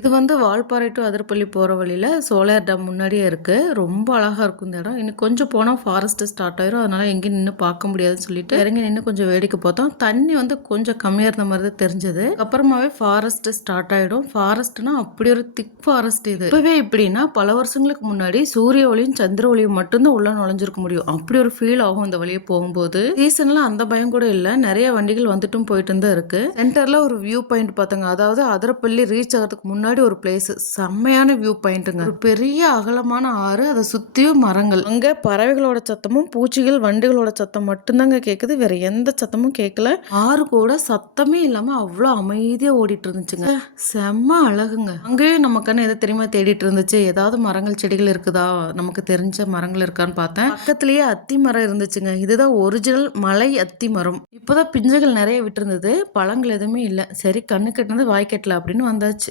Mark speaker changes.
Speaker 1: இது வந்து வால்பாறை டு அதிரப்பள்ளி போகிற வழியில் சோலார் டேம் முன்னாடியே இருக்குது ரொம்ப அழகாக இருக்கும் இந்த இடம். இன்னும் கொஞ்சம் போனால் ஃபாரஸ்ட் ஸ்டார்ட் ஆயிரும். அதனால எங்கேயும் நின்று பார்க்க முடியாதுன்னு சொல்லிட்டு இறங்கி நின்று கொஞ்சம் வேடிக்கை பார்த்தோம். தண்ணி வந்து கொஞ்சம் கம்மியாக இருந்த மாதிரி தான் தெரிஞ்சது. அப்புறமாவே ஃபாரஸ்ட் ஸ்டார்ட் ஆகிடும் ஃபாரஸ்ட்னா அப்படி ஒரு திக் ஃபாரஸ்ட் இது. இப்போவே எப்படின்னா பல வருஷங்களுக்கு முன்னாடி சூரிய ஒளியும் சந்திர ஒளியும் மட்டும்தான் உள்ளே நுழைஞ்சிருக்க முடியும். அப்படி ஒரு ஃபீல் ஆகும் இந்த வழியே போகும்போது. சீசன்ல அந்த பயம் கூட இல்லை. நிறைய வண்டிகள் வந்துட்டும் போயிட்டு தான் இருக்குது சென்டரில் ஒரு வியூ பாயிண்ட் பார்த்தாங்க. அதாவது அதிரப்பள்ளி ரீச் ஆகிறதுக்கு முன்னாடி ஒரு பிளேஸ் செம்மையான வியூ பாயிண்ட்டுங்க ஒரு பெரிய அகலமான ஆறு அதை சுத்தியும் மரங்கள். அங்க பறவைகளோட சத்தமும் பூச்சிகள் வண்டுகளோட சத்தம் மட்டும்தாங்க கேக்குது. வேற எந்த சத்தமும் கேட்கல ஆறு கூட சத்தமே இல்லாம அவ்வளோ அமைதியா ஓடிட்டு இருந்துச்சுங்க. செம்ம அழகுங்க. அங்கேயும் நம்ம கண்ணு எதை தெரியுமா தேடிட்டு இருந்துச்சு? ஏதாவது மரங்கள் செடிகள் இருக்குதா? நமக்கு தெரிஞ்ச மரங்கள் இருக்கான்னு பார்த்தேன். பக்கத்துலயே அத்தி மரம் இருந்துச்சுங்க. இதுதான் ஒரிஜினல் மலை அத்தி மரம். இப்போதான் பிஞ்சுகள் நிறைய விட்டுருந்தது. பழங்கள் எதுவுமே இல்லை. சரி கண்ணு கட்டினது வாய் கட்டல அப்படின்னு வந்தாச்சு.